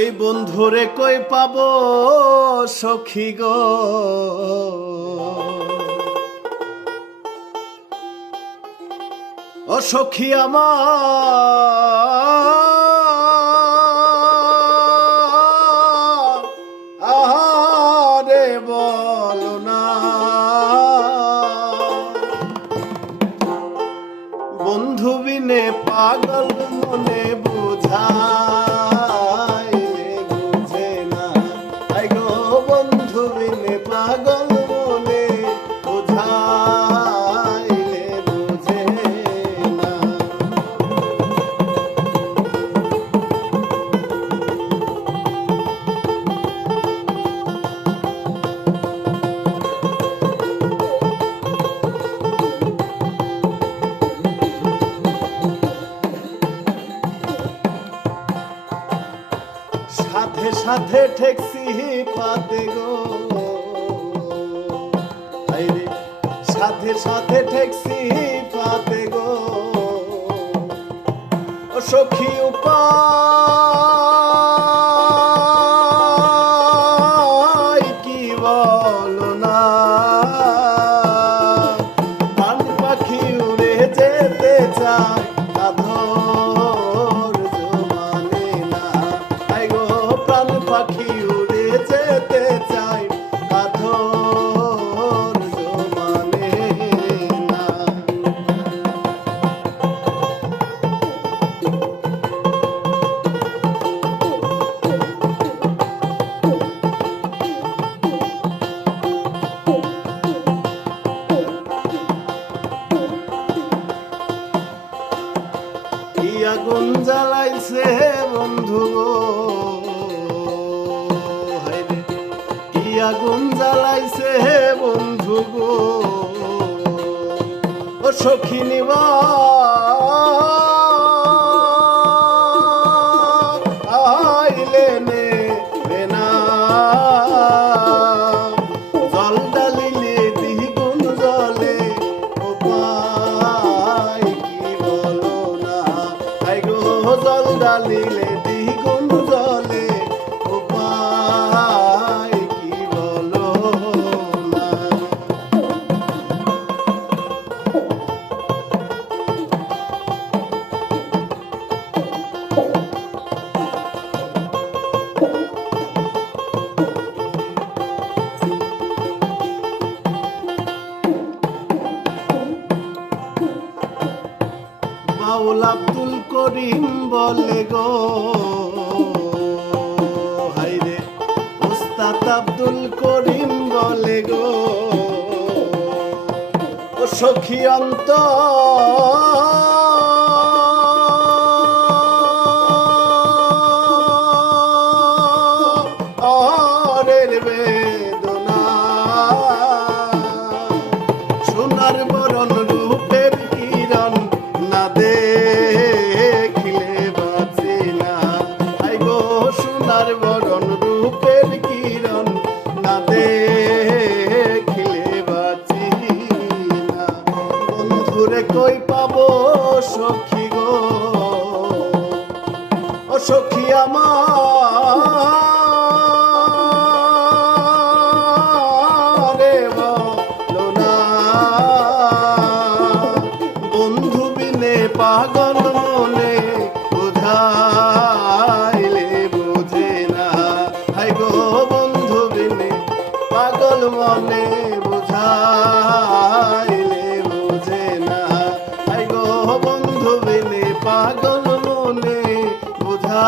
ওই বন্ধুরে কই পাবো সখী গো, ও সখী আমার আহারে বলো না, বন্ধু বিনে পাগল মনে বুঝাইলে বুঝে না, আই গো বন্ধু বিনে পাগল মনে বুঝাইলে বুঝে না। সাথে সাথে ঠেকছি পাতে গো, আইরে সাথে সাথে ঠেকছি পাতে গো, ও সখী উপায় কি বলো না, প্রাণ পাখি উড়ে যেতে চায় পাখি উড়ে যেতে চাই কাঁধর জমানে না। কি আগুন জ্বালাইছে বন্ধু গো, আগুন জ্বালাইছে বন্ধু গো, ও সখী নিবা আইলে নেবে না, জল ডালিলে দ্বিগুণ জলে উপায় কি বলো না, আই গো জল ডালিলে দ্বিগুণ জলে উপায় বাউল আব্দুল করিম বলে গো, হাইরে ওস্তাদ আব্দুল করিম বলে গো, ও সখী অন্তরের বেদনা, সোনার বরণ রূপের কিরণ না দেখিলে বাঁচি না, আই গো সোনার বরণ রূপের কিরণ না দেখিলে বাঁচি না, বন্ধুরে কই পাবো সখী গো, ও সখী আমার বলো না, বন্ধু বিনে পাগল মনে বুঝাইলে বুঝে না, হাই গো বন্ধু বিনে পাগল মনে বুঝাইলে বুঝে না, হাই গো বন্ধু বিনে পাগল মনে বুঝা